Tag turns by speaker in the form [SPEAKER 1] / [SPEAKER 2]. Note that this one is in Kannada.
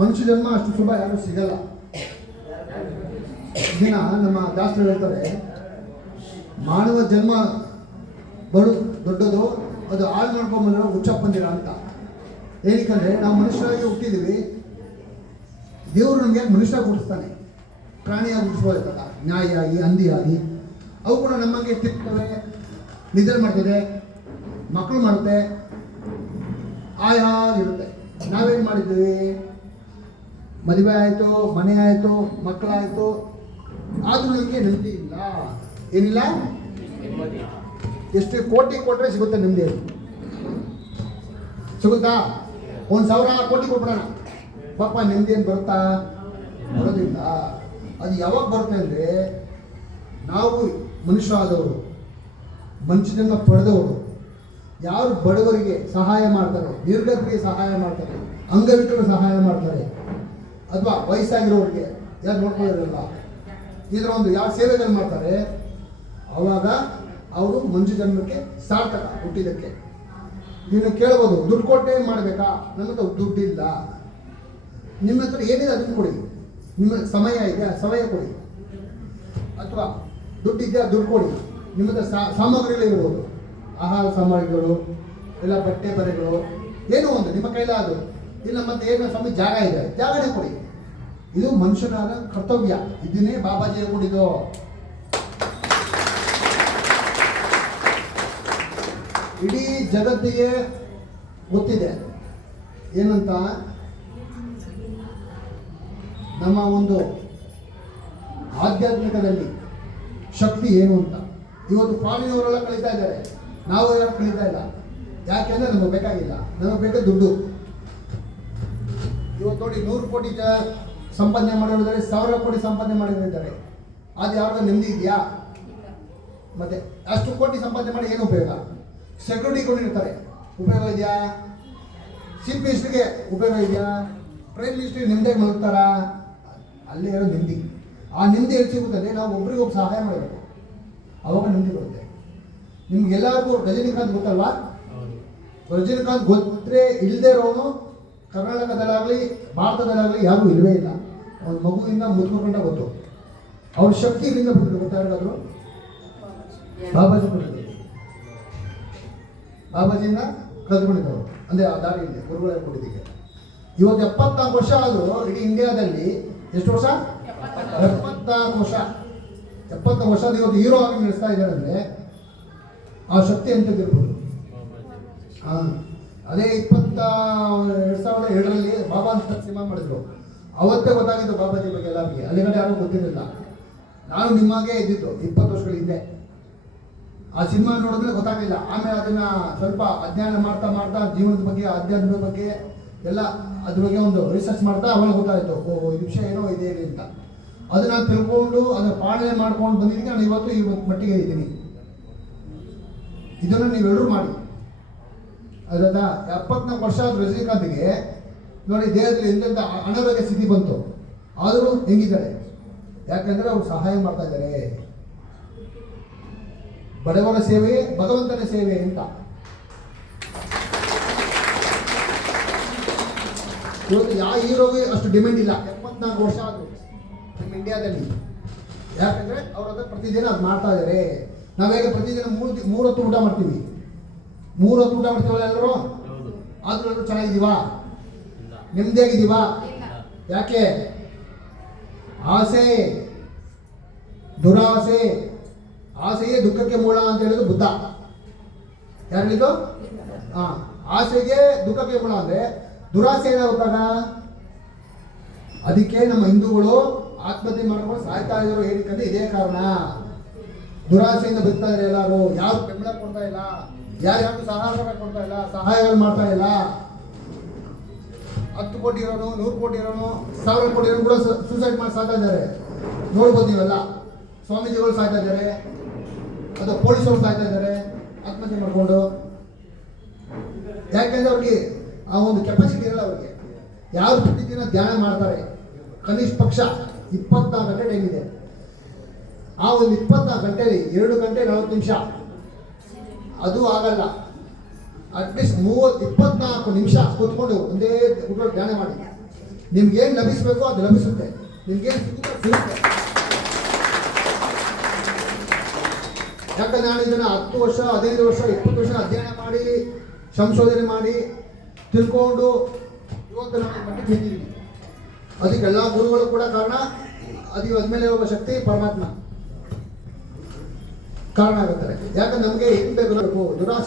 [SPEAKER 1] ಮನುಷ್ಯ ಜನ್ಮ ಅಷ್ಟು ಶುಭ ಯಾರು ಸಿಗಲ್ಲ. ದಿನ ನಮ್ಮ ದಾಸರು ಹೇಳ್ತಾರೆ, ಮಾನವ ಜನ್ಮ ಬಡು ದೊಡ್ಡದು, ಅದು ಹಾಳು ಮಾಡ್ಕೊಂಬಂದ್ರೆ ಹುಚ್ಚಪ್ಪಂದಿರ ಅಂತ. ಏನಕ್ಕಂದ್ರೆ ನಾವು ಮನುಷ್ಯರಾಗಿ ಹುಟ್ಟಿದ್ದೀವಿ, ದೇವರು ನಮಗೆ ಮನುಷ್ಯ ಹುಟ್ಟಿಸ್ತಾನೆ ಪ್ರಾಣಿಯಾಗಿ ಹುಟ್ಟಿಸ್ಬೋದಲ್ಲ ನ್ಯಾಯಿಯಾಗಿ, ಹಂದಿಯಾಗಿ. ಅವು ಕೂಡ ನಮಗೆ ತಿರ್ತವೆ ನಿದ್ರೆ ಮಾಡ್ತದೆ, ಮಕ್ಕಳು ಮಾಡುತ್ತೆ ಆಯಾಗಿರುತ್ತೆ ನಾವೇನು ಮಾಡಿದ್ದೀವಿ? ಮದುವೆ ಆಯಿತು, ಮನೆ ಆಯಿತು, ಮಕ್ಕಳಾಯಿತು ಆದರೂ ನಿಮಗೆ ನೆಮ್ಮದಿ ಇಲ್ಲ. ಏನಿಲ್ಲ? ಎಷ್ಟು ಕೋಟಿ ಕೊಟ್ಟರೆ ಸಿಗುತ್ತೆ ನೆಮ್ಮದಿ ಸಿಗುತ್ತಾ? ಒಂದು ಸಾವಿರ ಕೋಟಿ ಕೊಟ್ಬಿಡೋಣ. ಪಾಪ ನೆಮ್ಮದಿ ಏನು ಬರುತ್ತಾ? ಬರೋದಿಲ್ಲ. ಅದು ಯಾವಾಗ ಬರುತ್ತೆ ಅಂದರೆ, ನಾವು ಮನುಷ್ಯರಾದವರು ಮನುಷ್ಯನನ್ನ ಪಡೆದವರು, ಯಾರು ಬಡವರಿಗೆ ಸಹಾಯ ಮಾಡ್ತಾರೆ, ನಿರ್ಗತಿಗೆ ಸಹಾಯ ಮಾಡ್ತಾರೆ ಅಂಗವಿಕಲ ಸಹಾಯ ಮಾಡ್ತಾರೆ ಅಥವಾ ವಯಸ್ಸಾಗಿರೋರಿಗೆ ಯಾರು ನೋಡ್ಕೊಂಡಿರಲ್ಲ? ಇದರ ಒಂದು ಯಾವ ಸೇವೆಗಳು ಮಾಡ್ತಾರೆ? ಆವಾಗ ಅವರು ಮಂಜು ಜನ್ಮಕ್ಕೆ ಸಾರ್ಥಕ ಹುಟ್ಟಿದ್ದಕ್ಕೆ ನೀನು ಕೇಳ್ಬೋದು, ದುಡ್ಡು ಕೊಟ್ಟೆ ಮಾಡಬೇಕಾ? ನನ್ನ ಹತ್ರ ದುಡ್ಡಿಲ್ಲ. ನಿಮ್ಮ ಹತ್ರ ಏನಿದೆ ಅದನ್ನು ಕೊಡಿ. ನಿಮ್ಮ ಸಮಯ ಇದೆಯಾ? ಸಮಯ ಕೊಡಿ. ಅಥವಾ ದುಡ್ಡು ಇದೆಯಾ ದುಡ್ಡು ಕೊಡಿ. ನಿಮ್ಮ ಹತ್ರ ಸಾಮಗ್ರಿಗಳೇ ಇರ್ಬೋದು. ಆಹಾರ ಸಾಮಗ್ರಿಗಳು ಇಲ್ಲ ಬಟ್ಟೆ ಬರೆಗಳು ಏನೋ ಒಂದು ನಿಮ್ಮ ಕೈಲಾದ್ರು ಇಲ್ಲ, ಮತ್ತೆ ಏನೋ ಸ್ವಾಮಿ ಜಾಗ ಇದೆ. ಜಾಗನೇ ಕೊಡಿ. ಇದು ಮನುಷ್ಯನ ಕರ್ತವ್ಯ. ಇದನ್ನೇ ಬಾಬಾಜಿ ಹೇಳ್ಕೊಂಡಿದ್ದು. ಇಡೀ ಜಗತ್ತಿಗೆ ಗೊತ್ತಿದೆ. ಏನಂತ? ನಮ್ಮ ಒಂದು ಆಧ್ಯಾತ್ಮಿಕದಲ್ಲಿ ಶಕ್ತಿ ಏನು ಅಂತ. ಇವತ್ತು ಪ್ರಾಣಿಯವರೆಲ್ಲ ಕಳೀತಾ ಇದ್ದಾರೆ. ನಾವು ಯಾರು ಕಳೀತಾ ಇಲ್ಲ. ಯಾಕೆಂದ್ರೆ ನಮಗೆ ಬೇಕಾಗಿಲ್ಲ. ನಮಗೆ ಬೇಕಾದ ದುಡ್ಡು. ಇವತ್ತು ನೋಡಿ ನೂರು ಕೋಟಿ ಜ ಸಂಪಾದನೆ ಮಾಡಿರೋದ್ರೆ ಸಾವಿರ ಕೋಟಿ ಸಂಪಾದನೆ ಮಾಡಿದ್ದಾರೆ ಅದು ಯಾವ್ದು ನೆಮ್ಮದಿ ಇದೆಯಾ? ಮತ್ತೆ ಅಷ್ಟು ಕೋಟಿ ಸಂಪಾದನೆ ಮಾಡಿ ಏನು ಉಪಯೋಗ? ಸೆಕ್ಯೂರಿಟಿ ಕೊಟ್ಟಿರ್ತಾರೆ ಉಪಯೋಗ ಇದೆಯಾ? ಚೀಫ್ ಮಿನಿಸ್ಟ್ರಿಗೆ ಉಪಯೋಗ ಇದೆಯಾ? ಪ್ರೈಮ್ ಮಿನಿಸ್ಟ್ರಿಗೆ ನಿಮ್ಮದೇ ಮಲಗ್ತಾರಾ? ಅಲ್ಲಿ ಇರೋ ನೆಮ್ಮದಿ. ಆ ನೆಮ್ಮದಿ ಎಲ್ಲಿ ಸಿಗುತ್ತದೆ ನಾವು ಒಬ್ರಿಗೊಬ್ಬ ಸಹಾಯ ಮಾಡಬೇಕು. ಅವಾಗ ನೆಮ್ಮದಿ ಬರುತ್ತೆ. ನಿಮ್ಗೆಲ್ಲರಿಗೂ ರಜನಿಕಾಂತ್ ಗೊತ್ತಲ್ವಾ? ರಜನಿಕಾಂತ್ ಗೊತ್ತೇ ಇಲ್ಲದೆ ಇರೋನು ಕರ್ನಾಟಕದಲ್ಲಾಗಲಿ ಭಾರತದಲ್ಲಾಗಲಿ ಯಾರೂ ಇಲ್ಲವೇ ಇಲ್ಲ. ಒಂದು ಮಗುವಿಂದ ಮುದ್ಕೊಂಡ ಗೊತ್ತು. ಅವ್ರ ಶಕ್ತಿ ಇಲ್ಲಿಂದ ಬಂದಿದೆ ಗೊತ್ತಾಗಾದ್ರು ಬಾಬಾಜಿ ಕೊಟ್ಟಿದ್ದೆ ಬಾಬಾಜಿಯಿಂದ ಕಲ್ತ್ಕೊಂಡಿದ್ದವರು ಅಂದರೆ ಆ ದಾರಿಯಲ್ಲಿ ಗುರುಗಳೇ ಕೊಟ್ಟಿದ್ದಕ್ಕೆ. ಇವತ್ತು ಎಪ್ಪತ್ನಾಲ್ಕು ವರ್ಷ ಆದರೂ ಇಡೀ ಇಂಡಿಯಾದಲ್ಲಿ ಎಷ್ಟು ವರ್ಷ? ಎಪ್ಪತ್ನಾಲ್ಕು ವರ್ಷ. ಎಪ್ಪತ್ನಾಲ್ಕು ವರ್ಷ ಇವತ್ತು ಹೀರೋ ಆಗಿ ನಡೆಸ್ತಾ ಇದ್ದಾರೆ ಅಂದರೆ ಆ ಶಕ್ತಿ ಎಂತದಿರ್ಬೋದು ಹಾಂ. ಅದೇ ಇಪ್ಪತ್ತ ಎರಡ್ ಸಾವಿರದ ಏಳರಲ್ಲಿ ಬಾಬಾ ಅಂತ ಸಿನಿಮಾ ಮಾಡಿದ್ರು. ಅವತ್ತೇ ಗೊತ್ತಾಗಿದ್ದು ಬಾಬಾಜಿ ಬಗ್ಗೆ ಎಲ್ಲರಿಗೆ ಅಲ್ಲಿಗಡೆ ಯಾರು ಗೊತ್ತಿರಲಿಲ್ಲ. ನಾನು ನಿಮ್ಮಾಗೆ ಇದ್ದಿದ್ದು ಇಪ್ಪತ್ತು ವರ್ಷಗಳ ಹಿಂದೆ. ಆ ಸಿನಿಮಾ ನೋಡಿದ್ರೆ ಗೊತ್ತಾಗಲಿಲ್ಲ. ಆಮೇಲೆ ಅದನ್ನ ಸ್ವಲ್ಪ ಅಧ್ಯಯನ ಮಾಡ್ತಾ ಮಾಡ್ತಾ ಜೀವನದ ಬಗ್ಗೆ ಅಧ್ಯಾತ್ಮದ ಬಗ್ಗೆ ಎಲ್ಲ ಅದ್ರ ಬಗ್ಗೆ ಒಂದು ರಿಸರ್ಚ್ ಮಾಡ್ತಾ ಅವಾಗ ಗೊತ್ತಾಯಿತು. ಓಹೋ, ಈ ವಿಷಯ ಏನೋ ಇದೆ ಅಂತ. ಅದನ್ನ ತಿಳ್ಕೊಂಡು ಅದನ್ನ ಪಾಲನೆ ಮಾಡ್ಕೊಂಡು ಬಂದಿದ್ದೀನಿ ನಾನು ಇವತ್ತು ಈ ಮಟ್ಟಿಗೆ ಇದ್ದೀನಿ. ಇದನ್ನು ನೀವೆಲ್ಲರೂ ಮಾಡಿ. ಅದನ್ನ ಎಪ್ಪತ್ನಾಲ್ಕು ವರ್ಷ ಆದ ರಜನಿಕಾಂತ್ಗೆ ನೋಡಿ ದೇಹದಲ್ಲಿ ಎಂತೆಂಥ ಅನಾರೋಗ್ಯ ಸ್ಥಿತಿ ಬಂತು. ಆದರೂ ಹೆಂಗಿದ್ದಾರೆ? ಯಾಕಂದ್ರೆ ಅವ್ರು ಸಹಾಯ ಮಾಡ್ತಾ ಇದ್ದಾರೆ. ಬಡವರ ಸೇವೆ, ಭಗವಂತನ ಸೇವೆ ಅಂತ. ಇವತ್ತು ಯಾವ ಹೀರೋಗೆ ಅಷ್ಟು ಡಿಮ್ಯಾಂಡ್ ಇಲ್ಲ? ಎಪ್ಪತ್ನಾಲ್ಕು ವರ್ಷ ಆದ್ರೂ ನಮ್ಮ ಇಂಡಿಯಾದಲ್ಲಿ ಯಾಕಂದ್ರೆ ಅವ್ರ ಪ್ರತಿದಿನ ಅದು ಮಾಡ್ತಾ ಇದ್ದಾರೆ ನಾವೇಗ ಪ್ರತಿದಿನ ಮೂರು ಮೂರೊತ್ತು ಊಟ ಮಾಡ್ತೀವಿ. ಮೂರು ಹೊತ್ತು ಊಟ ಮಾಡ್ತೀವಲ್ಲ ಎಲ್ಲರೂ ಆದ್ರೂ ಎಲ್ಲರೂ ಚೆನ್ನಾಗಿದ್ದೀವಾ? ನೆಮ್ಮದಿಯಾಗಿದ್ದೀವಾ? ಯಾಕೆ? ಆಸೆ. ದುರಾಸೆ. ಆಸೆಯೇ ದುಃಖಕ್ಕೆ ಮೂಲ ಅಂತ ಹೇಳಿದ್ರು ಬುದ್ಧ. ಯಾರು ಹೇಳಿದ್ದು? ಹಾ ಆಸೆಗೆ ದುಃಖಕ್ಕೆ ಮೂಲ ಅಂದ್ರೆ ದುರಾಸೆ ಏನಾಗುತ್ತಾಗ ಅದಕ್ಕೆ ನಮ್ಮ ಹಿಂದೂಗಳು ಆತ್ಮಹತ್ಯೆ ಮಾಡ್ಕೊಂಡು ಸಾಯ್ತಾ ಇದ್ರು ಹೇಳಿಕೊಂಡು ಇದೇ ಕಾರಣ. ದುರಾಸೆಯಿಂದ ಬದುಕ್ತಾ ಎಲ್ಲರೂ. ಯಾರು ಬೆಂಬಲ ಕೊಡ್ತಾ ಇಲ್ಲ? ಯಾರು ಯಾರು ಸಹಾಯ ಕೊಡ್ತಾ ಇಲ್ಲ? ಸಹಾಯಗಳು ಮಾಡ್ತಾ ಇಲ್ಲ? ಹತ್ತು ಕೋಟಿ ಇರೋನು, ನೂರು ಕೋಟಿ ಇರೋನು, ಸಾವಿರ ಕೋಟಿ ಇರೋನು ಕೂಡ ಸೂಸೈಡ್ ಮಾಡಿ ಸಾಯ್ತಾ ಇದ್ದಾರೆ. ನೋಡ್ಬೋದು ನೀವೆಲ್ಲ ಸ್ವಾಮೀಜಿಗಳು ಸಾಯ್ತಾ ಇದ್ದಾರೆ. ಅಥವಾ ಪೊಲೀಸರು ಸಾಯ್ತಾ ಇದ್ದಾರೆ. ಆತ್ಮಹತ್ಯೆ ಮಾಡಿಕೊಂಡು. ಯಾಕೆಂದ್ರೆ ಅವ್ರಿಗೆ ಆ ಒಂದು ಕೆಪಾಸಿಟಿ ಇರಲ್ಲ ಅವ್ರಿಗೆ. ಯಾರು ಪ್ರತಿದಿನ ಧ್ಯಾನ ಮಾಡ್ತಾರೆ? ಕನಿಷ್ಠ ಪಕ್ಷ ಇಪ್ಪತ್ನಾಲ್ಕು ಗಂಟೆ ಟೈಮ್ ಇದೆ. ಆ ಒಂದು ಇಪ್ಪತ್ನಾಲ್ಕು ಗಂಟೆಯಲ್ಲಿ ಎರಡು ಗಂಟೆ ನಲವತ್ತು ನಿಮಿಷ. ಅದು ಆಗಲ್ಲ. ಅಟ್ಲೀಸ್ಟ್ ಮೂವತ್ತು, ಇಪ್ಪತ್ನಾಲ್ಕು ನಿಮಿಷ ಕೂತ್ಕೊಂಡು ಒಂದೇ ಕೂತ್ಕೊಂಡು ಧ್ಯಾನ ಮಾಡಿ. ನಿಮ್ಗೇನು ಲಭಿಸಬೇಕು ಅದು ಲಭಿಸುತ್ತೆ. ನಿಮ್ಗೇನು ಸಿಗುತ್ತೆ ಸಿಗುತ್ತೆ. ಯಾಕಂದ್ರೆ ನಾನು ಇದನ್ನು ಹತ್ತು ವರ್ಷ, ಹದಿನೈದು ವರ್ಷ, ಇಪ್ಪತ್ತು ವರ್ಷ ಅಧ್ಯಯನ ಮಾಡಿ, ಸಂಶೋಧನೆ ಮಾಡಿ, ತಿಳ್ಕೊಂಡು ಇವತ್ತು ನಾನು ಮಟ್ಟಿಗೆ ಬಂದಿದ್ದೀನಿ. ಅದಕ್ಕೆಲ್ಲ ಗುರುಗಳು ಕೂಡ ಕಾರಣ. ಅದು ಅದ್ಮೇಲೆ ಹೋಗೋ ಶಕ್ತಿ ಪರಮಾತ್ಮ. ಕಾರಣ ಆಗುತ್ತಾರೆ ಯಾಕಂದ್ರೆ ನಮಗೆ ಏನ್ ಬೇಕು ದುರಾಸೆ.